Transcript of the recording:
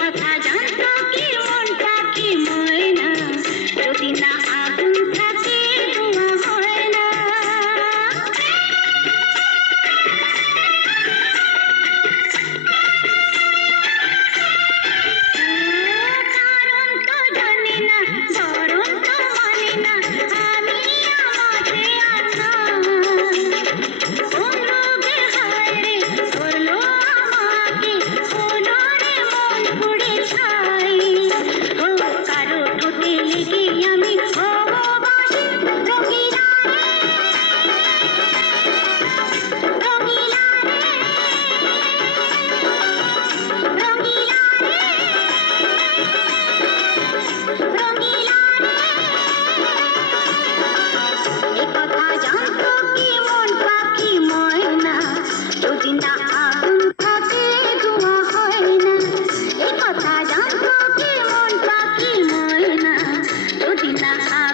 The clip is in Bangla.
কথা জানতো কি মনটা কি ময়না? যদি না Yeah.